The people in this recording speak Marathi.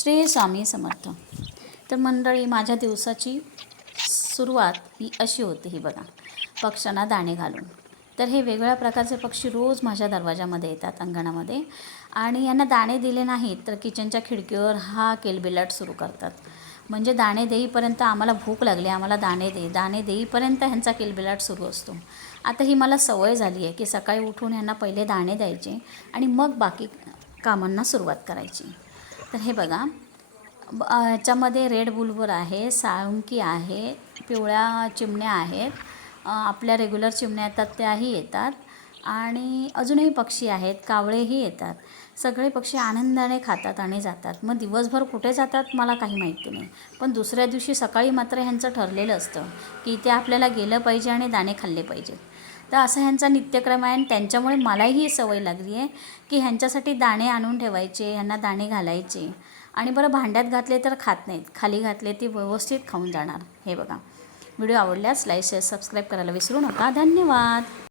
श्री स्वामी समर्थ. तर मंडळी, माझ्या दिवसाची सुरुवात ही अशी होती. ही बघा, पक्ष्यांना दाणे घालून. तर हे वेगवेगळ्या प्रकारचे पक्षी रोज माझ्या दरवाजामध्ये येतात, अंगणामध्ये, आणि यांना दाणे दिले नाहीत तर किचनच्या खिडकीवर हा किलबिलाट सुरू करतात. म्हणजे दाणे देईपर्यंत आम्हाला भूक लागली, आम्हाला दाणे दे, दाणे देईपर्यंत ह्यांचा किलबिलाट सुरू असतो. आता ही मला सवय झाली आहे की सकाळी उठून ह्यांना पहिले दाणे द्यायचे आणि मग बाकी कामांना सुरुवात करायची. तर हे बघा, याच्यामध्ये रेड बुलबुल आहे, साळुंकी आहे, पिवळ्या चिमण्या आहेत, आपल्या रेग्युलर चिमण्या येतात त्याही येतात, आणि अजूनही पक्षी आहेत, कावळेही येतात. सगळे पक्षी आनंदाने खातात आणि जातात. मग दिवसभर कुठे जातात मला काही माहिती नाही, पण दुसऱ्या दिवशी सकाळी मात्र ह्यांचं ठरलेलं असतं की इथे आपल्याला गेलं पाहिजे आणि दाणे खाल्ले पाहिजेत. तर असं ह्यांचा नित्यक्रम आहे, आणि त्यांच्यामुळे मलाही ही सवय लागली आहे की ह्यांच्यासाठी दाणे आणून ठेवायचे, ह्यांना दाणे घालायचे. आणि बरं, भांड्यात घातले तर खात नाहीत, खाली घातले ती व्यवस्थित खाऊन जाणार. हे बघा, व्हिडिओ आवडल्यास लाईक, शेअर, सबस्क्राईब करायला विसरू नका. धन्यवाद.